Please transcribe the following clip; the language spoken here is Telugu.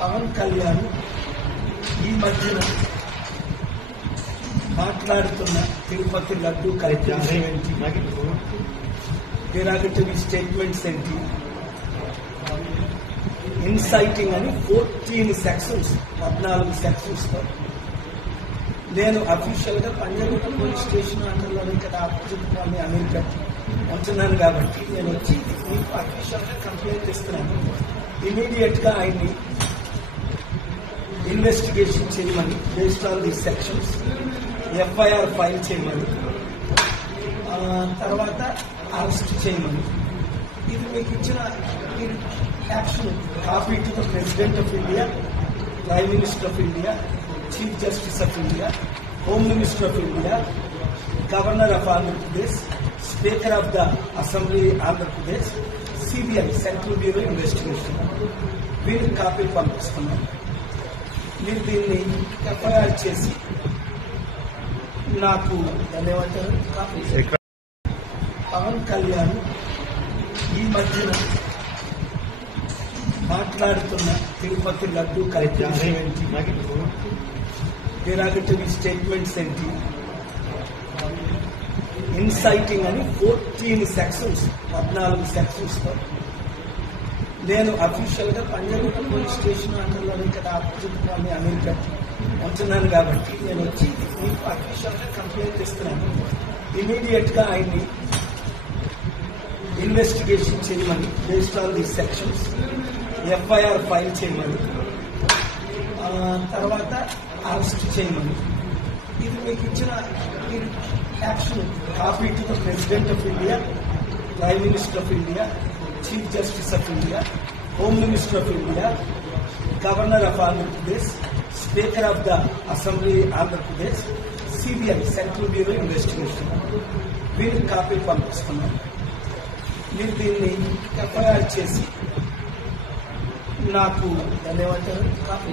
పవన్ కళ్యాణ్ ఈ మధ్యన మాట్లాడుతున్న తిరుపతి లడ్డు కార్యక్రమం ఏంటి, derogatory స్టేట్మెంట్స్ ఏంటి, ఇన్సైటింగ్ అని 14 సెక్షన్స్ 14 సెక్షన్స్తో నేను అఫీషియల్ గా పంజాగుట్ట పోలీస్ స్టేషన్ అండర్లోనే కదా ఆపోజిట్ కాలనీ అమెరికా ఉంటున్నాను కాబట్టి నేను వచ్చి మీకు అఫీషియల్ గా కంప్లైంట్ ఇస్తున్నాను. ఇమీడియట్ గా ఆయన్ని ఇన్వెస్టిగేషన్ చేయమని, based on the sections FIR file చేయమని, తర్వాత అరెస్ట్ చేయమని, ఇది మీకు ఇచ్చిన action copy to the president of India, prime minister of India, chief justice of India, home minister of India, governor of Andhra Pradesh, speaker of the assembly Andhra Pradesh, CBI central bureau investigation వీరికి కాపీ పంపిస్తున్నాం. మీరు దీన్ని ఎఫ్ఐఆర్ చేసి నాకు ధన్యవాదాలు. కాపీ పవన్ కళ్యాణ్ ఈ మధ్యన మాట్లాడుతున్న తిరుపతి లడ్డు కార్యక్రమం ఏంటి, derogatory స్టేట్మెంట్స్ ఏంటి, ఇన్సైటింగ్ అని 14 సెక్షన్స్ 14 సెక్షన్స్తో నేను అఫీషియల్ గా పంజాగుట్ట పోలీస్ స్టేషన్ అండర్లోనే కదా ఆపోజిట్ కాలనీ అమెరికా ఉంటున్నాను కాబట్టి నేను వచ్చి మీకు అఫీషియల్ గా కంప్లైంట్ ఇస్తున్నాను. ఇమీడియట్ గా ఆయన్ని ఇన్వెస్టిగేషన్ చేయమని, based on the sections FIR file చేయమని, తర్వాత అరెస్ట్ చేయమని, ఇది మీకు ఇచ్చిన action copy to the president of India, prime minister of India, chief justice of India, home minister of India, governor of Andhra Pradesh, speaker of the assembly Andhra Pradesh, CBI central bureau investigation వీరికి కాపీ పంపిస్తున్నాం. మీరు దీన్ని ఎఫ్ఐఆర్ చేసి నాకు ధన్యవాదాలు. కాపీ